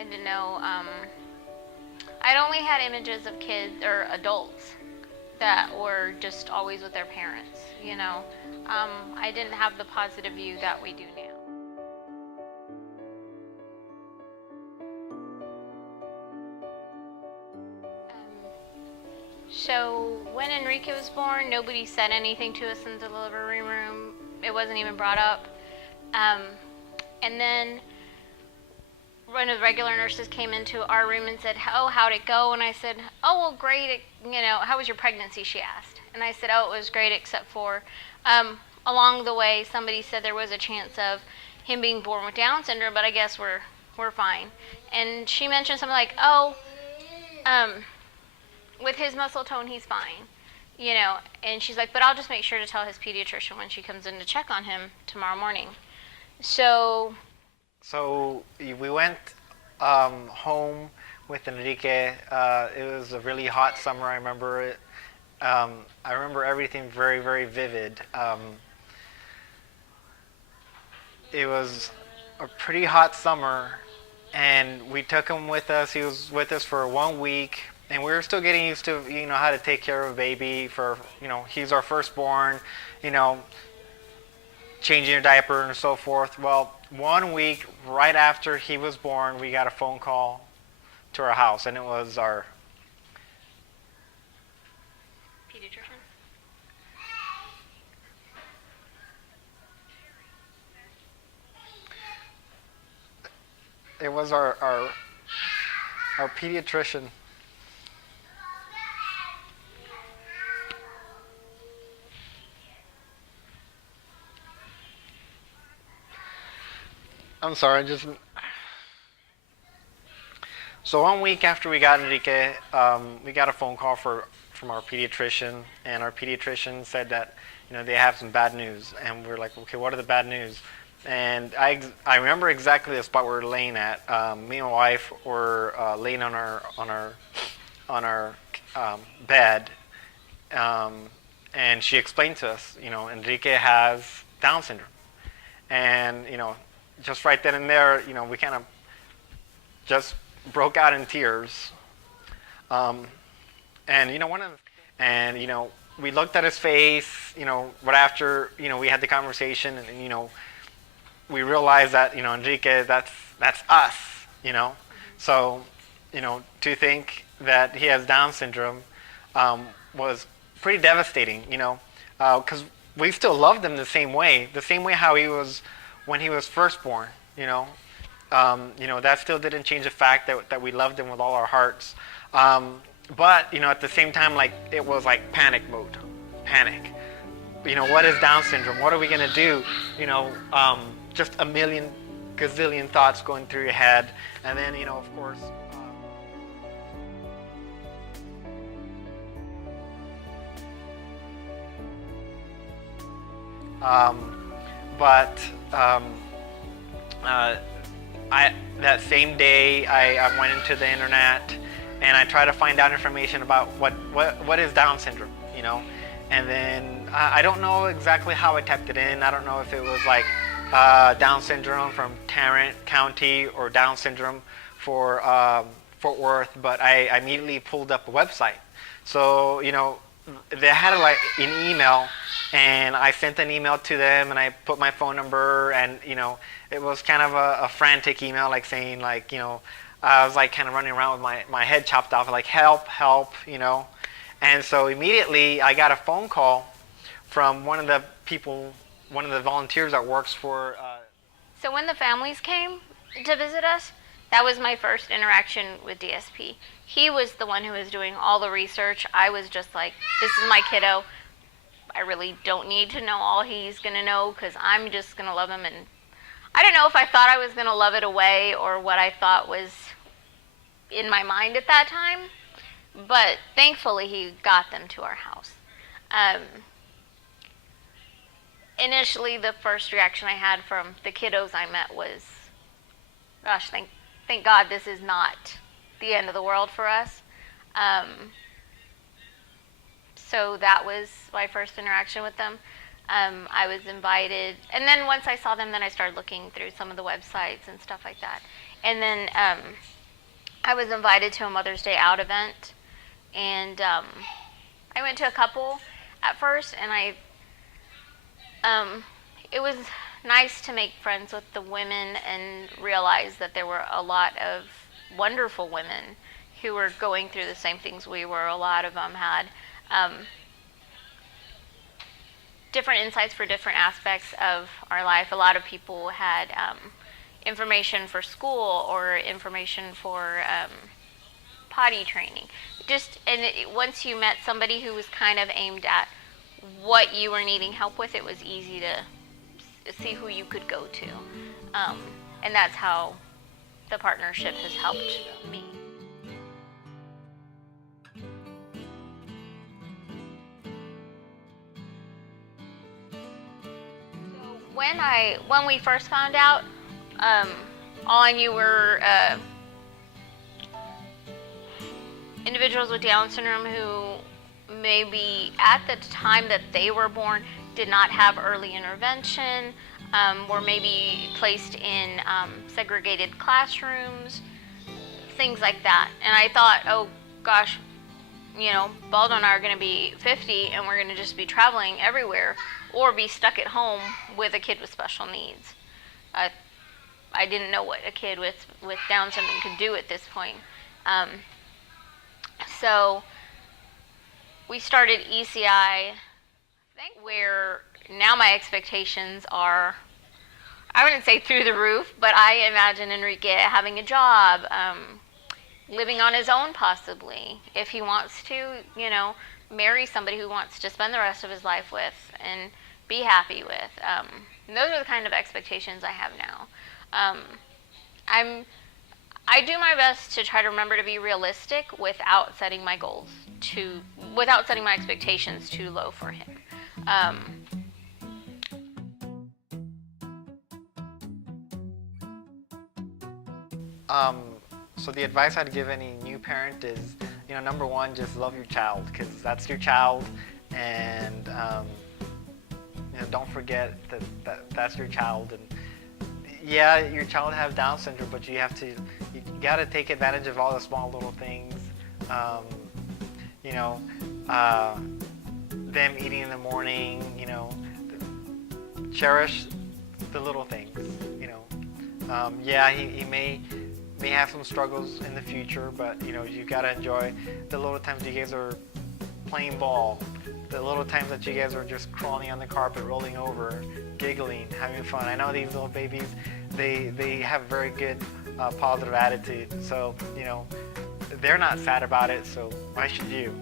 I didn't know. I'd only had images of kids or adults that were just always with their parents, you know. I didn't have the positive view that we do now. So when Enrique was born, nobody said anything to us in the delivery room. It wasn't even brought up. Um, and then one of the regular nurses came into our room and said, "Oh, how'd it go?" And I said, "Oh, well, great. How was your pregnancy?" She asked. And I said, "Oh, it was great, except for along the way, somebody said there was a chance of him being born with Down syndrome, but I guess we're fine." And she mentioned something like, "Oh, with his muscle tone, he's fine." And she's like, "But I'll just make sure to tell his pediatrician when she comes in to check on him tomorrow morning." So So we went home with Enrique. It was a really hot summer. I remember it. I remember everything very, very vivid. It was a pretty hot summer, and we took him with us. He was with us for 1 week, and we were still getting used to how to take care of a baby. He's our firstborn. You know, changing your diaper and so forth. Well, 1 week right after he was born, we got a phone call to our house, and it was our pediatrician. It was our pediatrician. I'm sorry, just so 1 week after we got Enrique, we got a phone call from our pediatrician, and our pediatrician said that they have some bad news, and we're like, okay, what are the bad news? And I remember exactly the spot we were laying at. Me and my wife were laying on our bed, and she explained to us, Enrique has Down syndrome, and just right then and there, we kind of just broke out in tears. And we looked at his face, right after, we had the conversation, and we realized that, Enrique, that's us, So, to think that he has Down syndrome was pretty devastating, because we still loved him the same way how he was when he was first born, that still didn't change the fact that we loved him with all our hearts. But at the same time, like, it was like panic mode, panic. What is Down syndrome? What are we gonna do? Just a million gazillion thoughts going through your head, and then of course. But that same day I went into the internet and I tried to find out information about what is Down syndrome, and then I don't know exactly how I typed it in. I don't know if it was like Down syndrome from Tarrant County or Down syndrome for Fort Worth, but I immediately pulled up a website. So they had like an email, and I sent an email to them, and I put my phone number, and it was kind of a frantic email, like saying like I was like kind of running around with my head chopped off, like help, and so immediately I got a phone call from one of the volunteers that works for. So when the families came to visit us, that was my first interaction with DSP. He was the one who was doing all the research. I was just like, this is my kiddo. I really don't need to know all he's going to know, because I'm just going to love him. And I don't know if I thought I was going to love it away or what I thought was in my mind at that time, but thankfully he got them to our house. Initially, the first reaction I had from the kiddos I met was, gosh, thank God this is not the end of the world for us. So that was my first interaction with them. I was invited, and then once I saw them, then I started looking through some of the websites and stuff like that. And then I was invited to a Mother's Day out event, and I went to a couple at first, and it was nice to make friends with the women and realize that there were a lot of wonderful women who were going through the same things we were. A lot of them had different insights for different aspects of our life. A lot of people had information for school or information for potty training. Once you met somebody who was kind of aimed at what you were needing help with, it was easy to see who you could go to. And that's how the partnership has helped me. When we first found out, all I knew were individuals with Down syndrome who maybe at the time that they were born did not have early intervention, were maybe placed in segregated classrooms, things like that. And I thought, oh gosh, Baldo and I are going to be 50 and we're going to just be traveling everywhere or be stuck at home with a kid with special needs. I didn't know what a kid with Down syndrome could do at this point. So we started ECI, where now my expectations are, I wouldn't say through the roof, but I imagine Enrique having a job, living on his own possibly, if he wants to, marry somebody who wants to spend the rest of his life with and be happy with. Those are the kind of expectations I have now. I do my best to try to remember to be realistic without setting my without setting my expectations too low for him. So the advice I'd give any new parent is, number one, just love your child, because that's your child, and don't forget that that's your child. And yeah, your child has Down syndrome, but you got to take advantage of all the small little things. Them eating in the morning, cherish the little things, he may have some struggles in the future, but you got to enjoy the little times you guys are playing ball, the little times that you guys are just crawling on the carpet, rolling over, giggling, having fun. I know these little babies, they have very good positive attitude, so they're not sad about it, so why should you?